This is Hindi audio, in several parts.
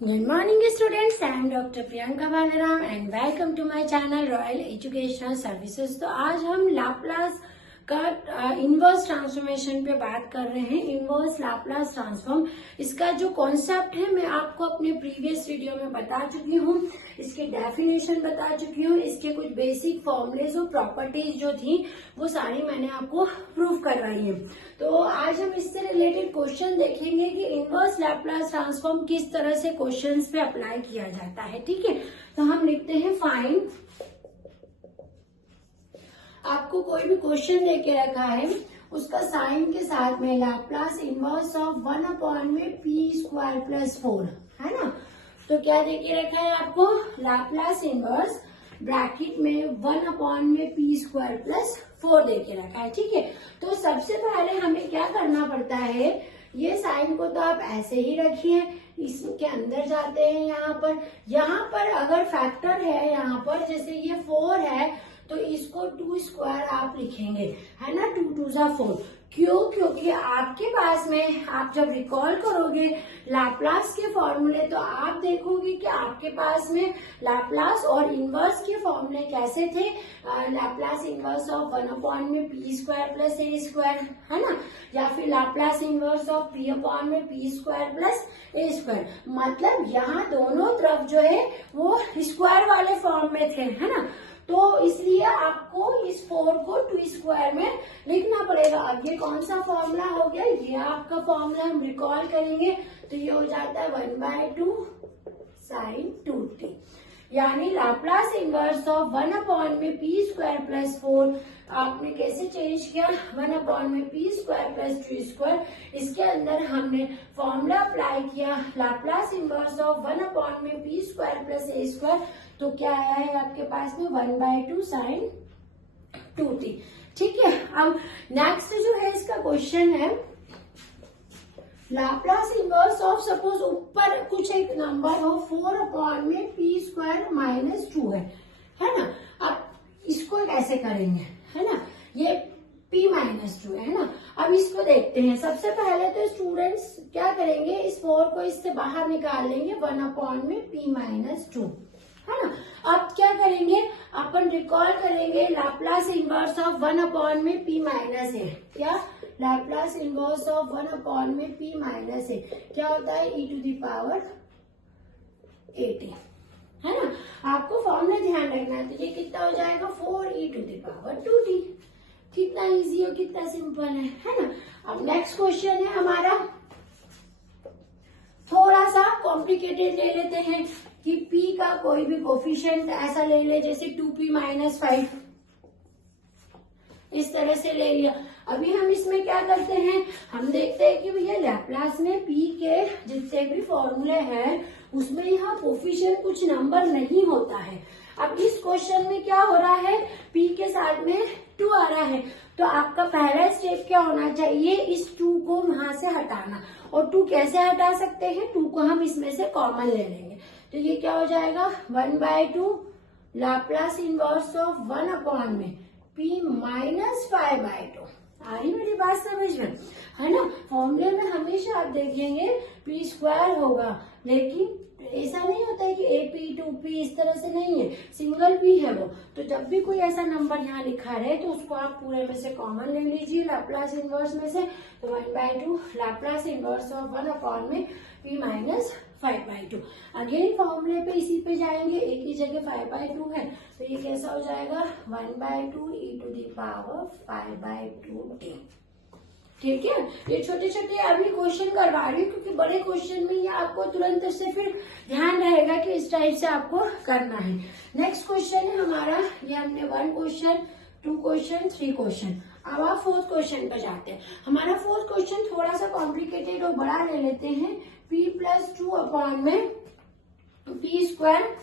Good morning students, I am Dr. Priyanka Balaram and welcome to my channel Royal Educational Services। तो आज हम लाप्लास का इनवर्स ट्रांसफॉर्मेशन पे बात कर रहे हैं। इनवर्स लाप्लास ट्रांसफॉर्म, इसका जो कॉन्सेप्ट है मैं आपको अपने प्रीवियस वीडियो में बता चुकी हूँ, इसकी डेफिनेशन बता चुकी हूँ, इसके कुछ बेसिक फॉर्मूलेज और प्रॉपर्टीज जो थी वो सारी मैंने आपको प्रूव करवाई है। तो आज हम इससे रिलेटेड क्वेश्चन देखेंगे कि इनवर्स लैप्लास ट्रांसफॉर्म किस तरह से क्वेश्चंस पे अप्लाई किया जाता है। ठीक है, तो हम लिखते हैं फाइंड, आपको कोई भी क्वेश्चन देके रखा है उसका साइन के साथ में लैप्लास इनवर्स ऑफ 1 में पी स्क्वायर प्लस 4 है ना। तो क्या देके रखा है आपको, लैप्लास इनवर्स ब्रैकेट में 1 में पी स्क्वायर प्लस 4 देके रखा है। ठीक है, तो सबसे पहले हमें क्या करना पड़ता है, ये साइन को तो आप ऐसे ही रखिए, इसके अंदर जाते हैं यहाँ पर अगर फैक्टर है यहाँ पर जैसे ये 4 है तो इसको 2 स्क्वायर आप लिखेंगे, है ना, 2 2 जा 4। क्यों? क्योंकि आपके पास में आप जब रिकॉल करोगे लैप्लास के फॉर्मूले तो आप देखोगे कि आपके पास में लैप्लास और इनवर्स के फॉर्मूले कैसे थे। लैप्लास इनवर्स ऑफ 1 में पी स्क्वायर प्लस ए स्क्वायर, है ना, या फिर लैप्लास इनवर्स ऑफ पी में पी स्क्वायर प्लस ए स्क्वायर। मतलब यहाँ दोनों तरफ जो है वो स्क्वायर वाले फॉर्म में थे, है ना। तो इसलिए आपको इस 4 को 2 स्क्वायर में लिखना पड़ेगा। अब ये कौन सा फॉर्मूला हो गया, ये आपका फॉर्मूला हम रिकॉल करेंगे तो ये हो जाता है 1/2 साइन 2t, यानी लाप्लास इनवर्स ऑफ 1 में पी स्क्वायर प्लस 4 आपने कैसे चेंज किया, 1 में पी स्क्वायर प्लस 2 स्क्वायर, इसके अंदर हमने फॉर्मूला अप्लाई किया लाप्लास इनवर्स ऑफ 1 में पी स्क्वायर प्लस ए स्क्वायर। तो क्या आया है आपके पास में 1/2 साइन 2t। ठीक है, अब नेक्स्ट जो है इसका क्वेश्चन है लाप्लास इनवर्स ऑफ, सपोज ऊपर कुछ एक नंबर हो 4 में पी स्क्वायर माइनस 2 है ना। अब इसको कैसे करेंगे, है ना, ये p माइनस 2 है ना। अब इसको देखते हैं, सबसे पहले तो स्टूडेंट्स क्या करेंगे, इस 4 को इससे बाहर निकाल लेंगे, 1 में p माइनस 2, है ना। अब क्या करेंगे, अपन रिकॉल करेंगे लाप्लास इनवर्स ऑफ 1 में p माइनस है, क्या लाप्लास इनवर्स ऑफ 1 में p माइनस है क्या होता है, e टू दी पावर 80, है ना। आपको फॉर्मूला ध्यान रखना है, तो ये कितना हो जाएगा 4e to the power 2t। कितना इजी और कितना सिंपल है ना। अब नेक्स्ट क्वेश्चन है हमारा, थोड़ा सा कॉम्प्लिकेटेड ले लेते हैं कि p का कोई भी कोफिशिएंट ऐसा ले ले जैसे 2p माइनस 5, इस तरह से ले लिया। अभी हम इसमें क्या करते हैं, हम देखते हैं कि भैया लैप्लास में p के जितने भी फॉर्मूले हैं उसमें यहाँ कोफिशिएंट कुछ नंबर नहीं होता है। अब इस क्वेश्चन में क्या हो रहा है, p के साथ में 2 आ रहा है, तो आपका पहला स्टेप क्या होना चाहिए, इस 2 को वहां से हटाना। और 2 कैसे हटा सकते हैं, 2 को हम इसमें से कॉमन ले लेंगे, तो ये क्या हो जाएगा 1/2 लाप्लास इनवर्स ऑफ 1 में p माइनस 5/2। आ रही मेरी बात समझ में, है ना। फॉर्मूले में हमेशा आप देखेंगे p स्क्वायर होगा, लेकिन ऐसा नहीं होता है कि AP 2p, इस तरह से नहीं है, सिंगल p है वो। तो जब भी कोई ऐसा नंबर यहाँ लिखा रहे तो उसको आप पूरे में से कॉमन ले लीजिए लाप्लास इनवर्स में से, तो 1/2 लाप्लास इनवर्स ऑफ 1 में p माइनस 5/2। अगेन फॉर्मूले पे इसी पे जाएंगे, एक ही जगह 5/2 है, तो ये कैसा हो जाएगा 1/2 e to the power 5/2t। ठीक है, ये छोटे छोटे अभी क्वेश्चन करवा रही हूँ क्योंकि बड़े क्वेश्चन में ये आपको तुरंत से फिर ध्यान रहेगा कि इस टाइप से आपको करना है। नेक्स्ट क्वेश्चन है हमारा, ये हमने 1 क्वेश्चन 2 क्वेश्चन 3 क्वेश्चन, अब आप 4th क्वेश्चन पर जाते हैं। हमारा 4th क्वेश्चन थोड़ा सा कॉम्प्लिकेटेड और बड़ा ले लेते हैं, p प्लस 2 में p square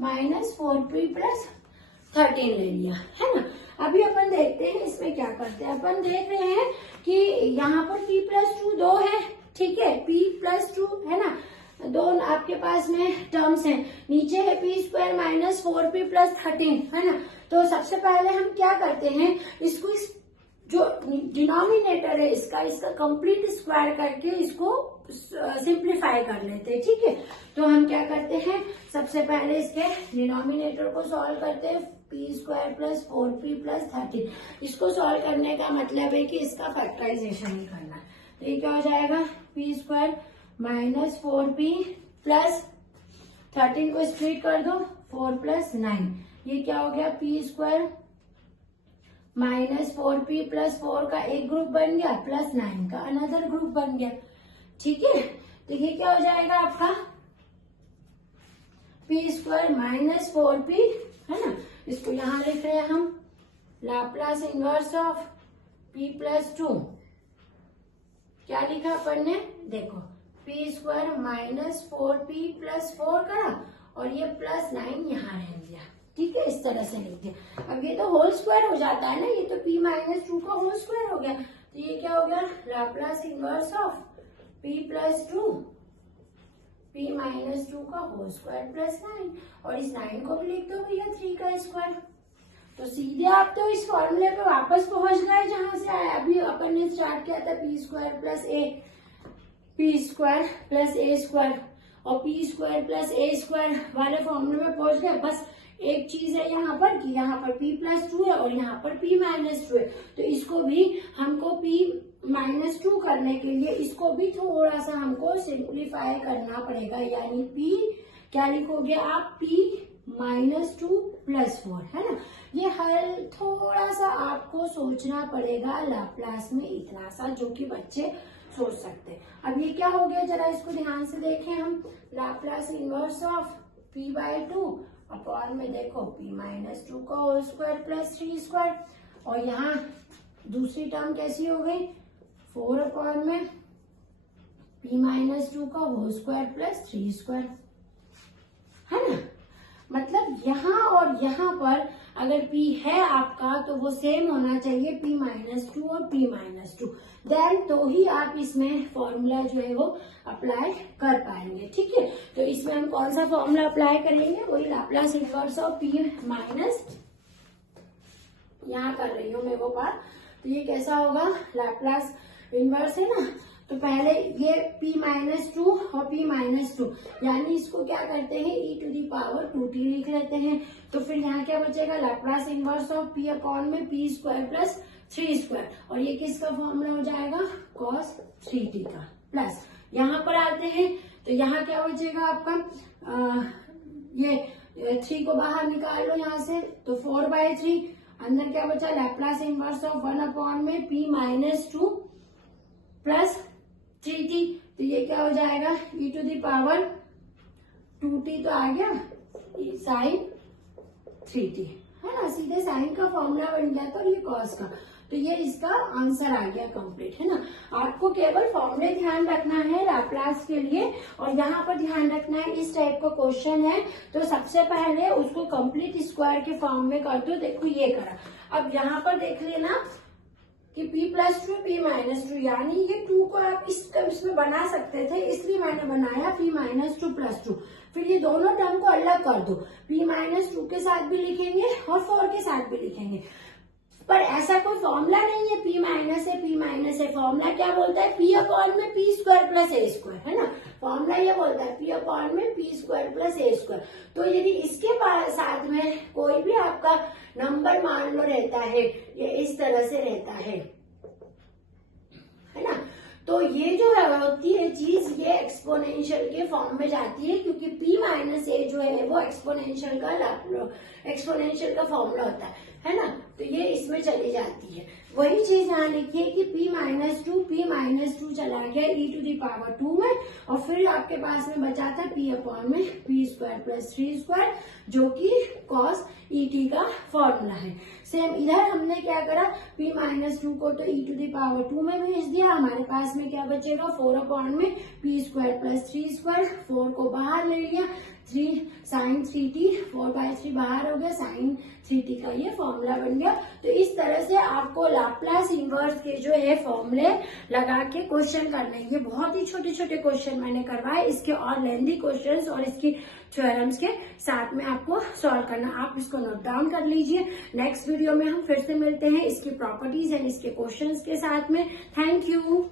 minus 4p plus 13 ले लिया, है ना। अभी अपन देखते हैं इसमें क्या करते हैं, अपन देख रहे हैं कि यहाँ पर p प्लस 2 2 है, ठीक है, p प्लस 2 है ना, 2 आपके पास में टर्म्स हैं, नीचे है p square minus 4p plus 13, है ना। तो सबसे पहले हम क्या करते हैं, इसको इस जो डिनोमिनेटर है इसका कंप्लीट स्क्वायर करके इसको सिंप्लीफाई कर लेते हैं। ठीक है, तो हम क्या करते हैं, सबसे पहले इसके डिनोमिनेटर को सॉल्व करते हैं, P square plus 4p plus 13। इसको सॉल्व करने का मतलब है कि इसका फैक्टराइजेशन ही करना है। तो ये क्या हो जाएगा, P square minus 4p plus 13 को स्प्लिट कर दो, 4 प्लस 9। ये क्या हो गया, P square minus 4p plus 4 का एक ग्रुप बन गया, प्लस 9 का अनदर ग्रुप बन गया। ठीक है, तो ये क्या हो जाएगा आपका पी स्क्वायर माइनस 4p, है ना। इसको यहां लिख रहे हैं हम, Laplace inverse of p plus 2। क्या लिखा अपन ने, देखो P square minus 4p plus 4 करा और ये प्लस 9 यहाँ रह दिया। ठीक है, इस तरह से लिख दिया। अब ये तो होल स्क्वायर हो जाता है ना, ये तो p माइनस 2 का होल स्क्वायर हो गया। तो ये क्या हो गया, Laplace inverse of p plus 2, p minus 2 का होल स्क्वायर प्लस 9। और इस 9 को भी लिख दो भैया 3 का स्क्वायर। तो सीधे आप तो इस फॉर्मूले पे वापस पहुंच गए जहां से आया। अभी अपन ने स्टार्ट किया था पी स्क्वायर प्लस ए, पी स्क्वायर प्लस ए स्क्वायर, और पी स्क्वायर प्लस ए स्क्वायर वाले फॉर्मूले में पहुंच गए। बस एक चीज है यहाँ पर कि यहाँ पर p प्लस 2 है और यहाँ पर p माइनस 2 है। तो इसको भी हमको p माइनस 2 करने के लिए इसको भी थोड़ा सा हमको सिंप्लीफाई करना पड़ेगा। यानी p क्या लिखोगे आप, p माइनस 2 प्लस 4, है ना। ये हल थोड़ा सा आपको सोचना पड़ेगा लाप्लास में, इतना सा जो कि बच्चे सोच सकते हैं। अब ये क्या हो गया, जरा इसको ध्यान से देखें हम, Laplace inverse of p by 2 upon में देखो p माइनस 2 का होल स्क्वायर प्लस 3 स्क्वायर, और यहाँ दूसरी टर्म कैसी हो गई, 4 अपॉन में p माइनस 2 का होल स्क्वायर प्लस 3 स्क्वायर, है ना। मतलब यहाँ और यहाँ पर अगर p है आपका तो वो सेम होना चाहिए, p माइनस 2 और p माइनस 2, देन तो ही आप इसमें फॉर्मूला जो है वो अप्लाई कर पाएंगे। ठीक है, तो इसमें हम कौन सा फॉर्मूला अप्लाई करेंगे, वही Laplace inverse of p minus, यहाँ कर रही हूँ मैं वो बात। तो ये कैसा होगा, लाप्लास इनवर्स है ना, तो पहले ये p माइनस 2 और p माइनस 2, यानी इसको क्या करते हैं e to the power 2t लिख लेते हैं। तो फिर यहाँ क्या बचेगा, Laplace inverse of p upon में p स्क्वायर प्लस 3 स्क्वायर, और ये किसका फॉर्मूला हो जाएगा, cos 3t का, प्लस यहाँ पर आते हैं तो यहाँ क्या बचेगा आपका, ये 3 को बाहर निकाल लो यहाँ से, तो 4/3, अंदर क्या बचा, लाप्लास इनवर्स ऑफ 1 अपॉन में p माइनस 2 प्लस 3t। तो ये क्या हो जाएगा, e to the power 2t तो आ गया साइन 3t, है ना। सीधे साइन का फॉर्मूला बन गया था और ये कॉस का, तो ये इसका आंसर आ गया कंप्लीट, है ना। आपको केवल फॉर्मूले ध्यान रखना है लाप्लास के लिए, और यहाँ पर ध्यान रखना है इस टाइप का क्वेश्चन है तो सबसे पहले उसको कंप्लीट स्क्वायर के फॉर्म में कर दो। देखो ये करा, अब यहाँ पर देख लेना कि p प्लस 2 p माइनस 2, यानी ये 2 को आप इस टर्म्स में बना सकते थे, इसलिए मैंने बनाया p माइनस 2 प्लस 2। फिर ये दोनों टर्म को अलग कर दो, p माइनस 2 के साथ भी लिखेंगे और 4 के साथ भी लिखेंगे, पर ऐसा कोई फॉर्मूला नहीं है p माइनस है, p माइनस है। फॉर्मूला क्या बोलता है, p अपॉन में p square plus a square, है ना। फॉर्मूला ये बोलता है p अपॉन में p square plus a square. तो यदि इसके साथ में कोई भी आपका नंबर मान लो रहता है, ये इस तरह से रहता है ना, तो ये जो है होती है चीज, ये एक्सपोनेंशियल के फॉर्म में जाती है, क्योंकि p माइनस ए जो है वो एक्सपोनेंशियल का फॉर्मूला होता है ना। तो ये इसमें चली जाती है। वही चीज यहाँ लिखिए कि p माइनस 2 चला गया e टू दी पावर 2 में, और फिर आपके पास में बचा था p अपॉन में p स्क्वायर प्लस 3 स्क्वायर, जो कि cos et का फॉर्मूला है। सेम इधर हमने क्या करा, p माइनस 2 को तो e टू दी पावर 2 में भेज दिया, हमारे पास में क्या बचेगा, 4 अपॉन में p स्क्वायर प्लस 3 स्क्वायर, 4 को बाहर ले लिया, साइन 3t 4/3 बाहर हो गया, साइन 3t का ये फॉर्मूला बन गया। तो इस तरह से आपको लाप्लास इनवर्स के जो है फॉर्मूले लगा के क्वेश्चन करने। ये बहुत ही छोटे छोटे क्वेश्चन मैंने करवाए, इसके और लेंथी क्वेश्चंस और इसकी थ्योरम्स के साथ में आपको सॉल्व करना। आप इसको नोट डाउन कर लीजिए। नेक्स्ट वीडियो में हम फिर से मिलते हैं इसकी प्रॉपर्टीज एंड इसके क्वेश्चंस के साथ में। Thank you.